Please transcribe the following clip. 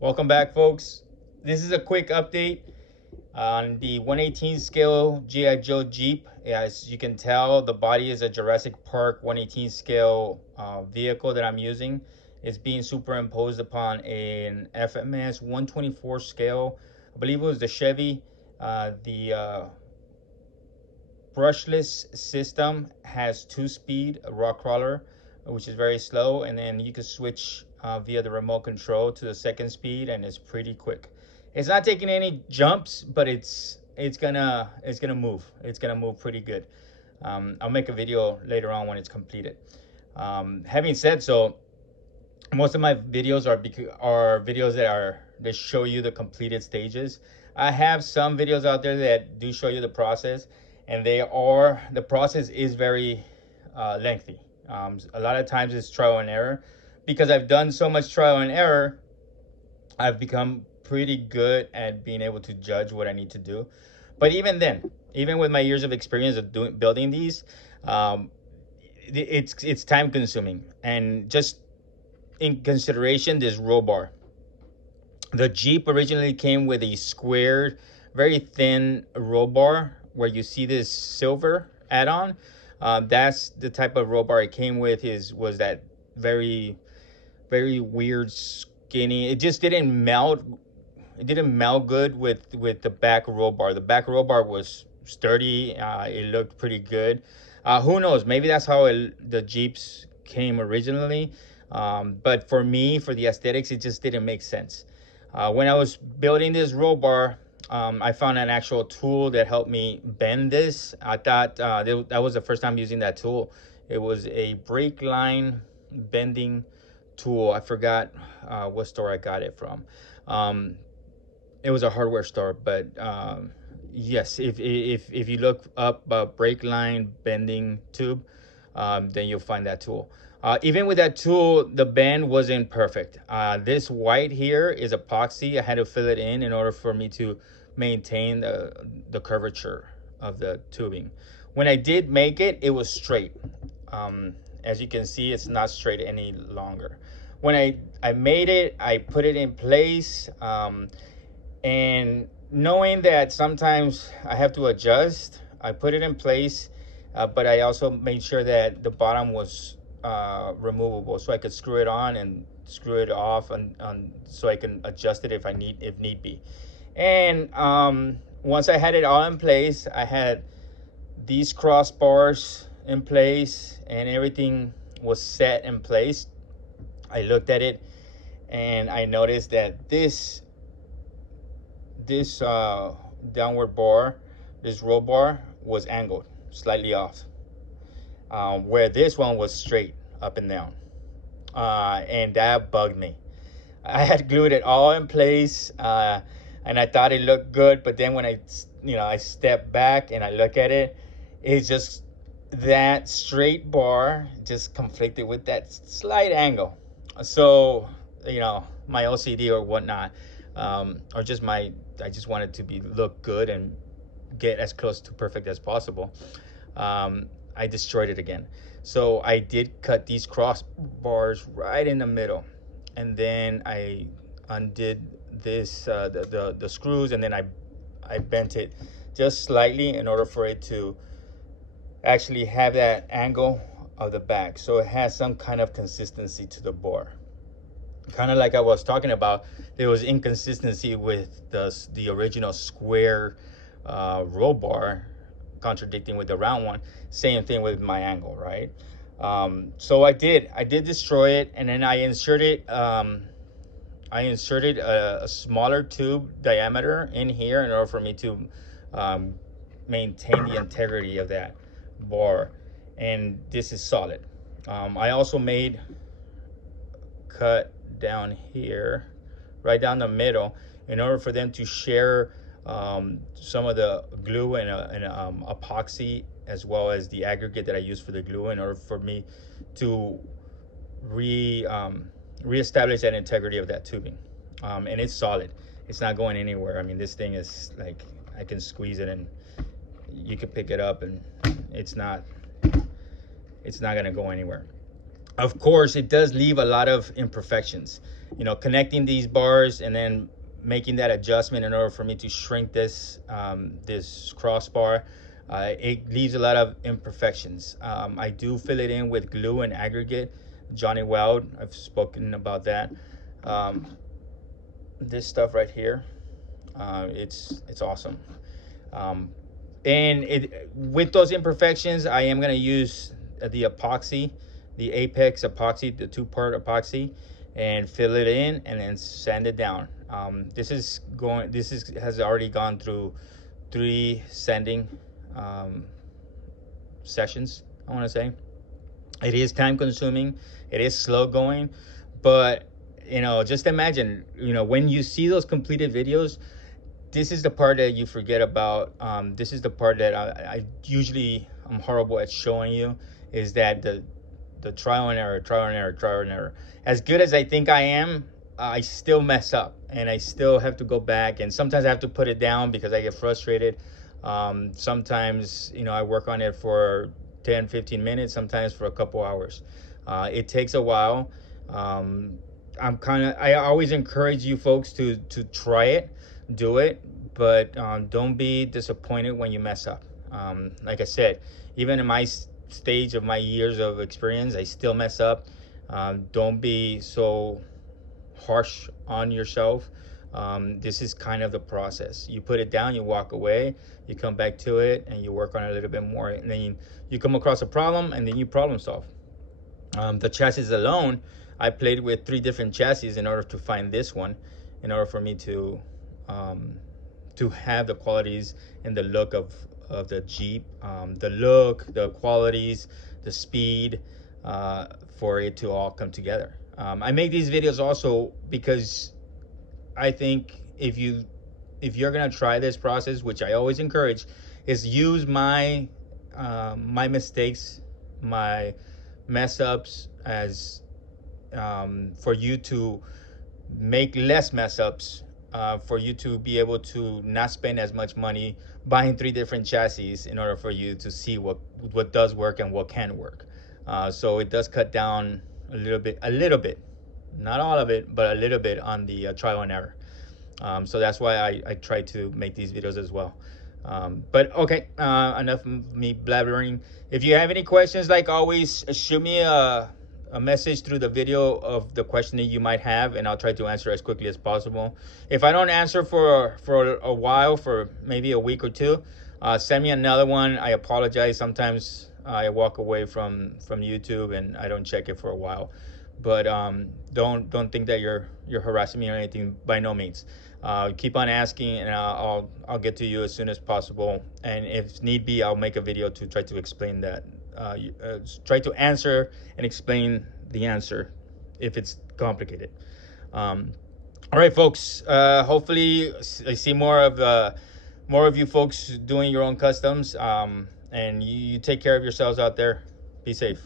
Welcome back, folks. This is a quick update on the 118 scale G.I. Joe Jeep. As you can tell, the body is a Jurassic Park 118 scale vehicle that I'm using. It's being superimposed upon an FMS 124 scale. I believe it was the Chevy. The brushless system has two-speed rock crawler, which is very slow, and then you can switch via the remote control to the second speed, and it's pretty quick. It's not taking any jumps, but it's gonna move. It's gonna move pretty good. I'll make a video later on when it's completed. Having said so, most of my videos are videos that show you the completed stages. I have some videos out there that do show you the process, and the process is very lengthy. A lot of times it's trial and error. Because I've done so much trial and error, I've become pretty good at being able to judge what I need to do. But even then, even with my years of experience of building these, um, it's time consuming. And just in consideration, this roll bar. The Jeep originally came with a squared, very thin roll bar where you see this silver add-on. That's the type of roll bar it came with. Was that very, very weird, skinny. It just didn't melt. It didn't melt good with the back roll bar. The back roll bar was sturdy. It looked pretty good. Who knows? Maybe that's how the Jeeps came originally. But for me, for the aesthetics, it just didn't make sense. When I was building this roll bar, I found an actual tool that helped me bend this. I thought that was the first time using that tool. It was a brake line bending tool. I forgot what store I got it from. It was a hardware store, but yes, if you look up brake line bending tube, then you'll find that tool. Even with that tool, the bend wasn't perfect. This white here is epoxy. I had to fill it in order for me to maintain the curvature of the tubing. When I did make it, it was straight. As you can see, it's not straight any longer. When I made it, I put it in place, and knowing that sometimes I have to adjust, I put it in place, but I also made sure that the bottom was removable, so I could screw it on and screw it off, and so I can adjust it if need be. And once I had it all in place, I had these crossbars in place, and everything was set in place. I looked at it, and I noticed that this downward bar, this roll bar, was angled slightly off, where this one was straight up and down, and that bugged me. I had glued it all in place, and I thought it looked good, but then when I step back and I look at it, it's just that straight bar just conflicted with that slight angle. So my OCD or whatnot, or just I just wanted to look good and get as close to perfect as possible. I destroyed it again. So I did cut these crossbars right in the middle, and then I undid this the screws, and then I bent it just slightly in order for it to actually have that angle of the back, so it has some kind of consistency to the bore. Kind of like I was talking about, there was inconsistency with the original square roll bar contradicting with the round one. Same thing with my angle, right? So I did destroy it, and then I inserted a smaller tube diameter in here in order for me to maintain the integrity of that bar, and this is solid. I also made cut down here, right down the middle, in order for them to share some of the glue and epoxy, as well as the aggregate that I use for the glue, in order for me to reestablish that integrity of that tubing. And it's solid. It's not going anywhere. I mean, this thing is like, I can squeeze it and you can pick it up, and it's not gonna go anywhere. Of course, it does leave a lot of imperfections. You know, connecting these bars and then making that adjustment in order for me to shrink this this crossbar, it leaves a lot of imperfections. I do fill it in with glue and aggregate, Johnny Weld. I've spoken about that. This stuff right here, it's awesome. And with those imperfections, I am going to use the epoxy, the Apex epoxy, the 2-part epoxy, and fill it in and then sand it down. This has already gone through 3 sanding sessions, I want to say. It is time consuming, it is slow going, but you know, just imagine, you know, when you see those completed videos, this is the part that you forget about. This is the part that I usually, I'm horrible at showing you, is that the trial and error. As good as I think I am, I still mess up, and I still have to go back, and sometimes I have to put it down because I get frustrated. Sometimes, you know, I work on it for 10-15 minutes, sometimes for a couple hours. It takes a while. I always encourage you folks to try it, do it, but don't be disappointed when you mess up. Like I said, even in my stage of my years of experience, I still mess up. Don't be so harsh on yourself. This is kind of the process. You put it down, you walk away, you come back to it, and you work on it a little bit more, and then you come across a problem, and then you problem solve. The chassis alone, I played with 3 different chassis in order to find this one, in order for me to have the qualities and the look of the Jeep, the look, the qualities, the speed, for it to all come together. I make these videos also because I think if you're gonna try this process, which I always encourage, is use my my mistakes, my mess ups as for you to make less mess ups, for you to be able to not spend as much money buying 3 different chassis in order for you to see what does work and what can work. So it does cut down a little bit, not all of it, but a little bit on the trial and error. So that's why I try to make these videos as well. But okay, enough of me blabbering. If you have any questions, like always, shoot me a message through the video of the question that you might have, and I'll try to answer as quickly as possible. If I don't answer for a while, for maybe a week or 2, send me another one. I apologize. Sometimes I walk away from YouTube and I don't check it for a while. But don't think that you're harassing me or anything. By no means. Keep on asking, and I'll get to you as soon as possible. And if need be, I'll make a video to try to explain that. Try to answer and explain the answer if it's complicated. All right, folks. Hopefully, I see more of you folks doing your own customs. And you take care of yourselves out there. Be safe.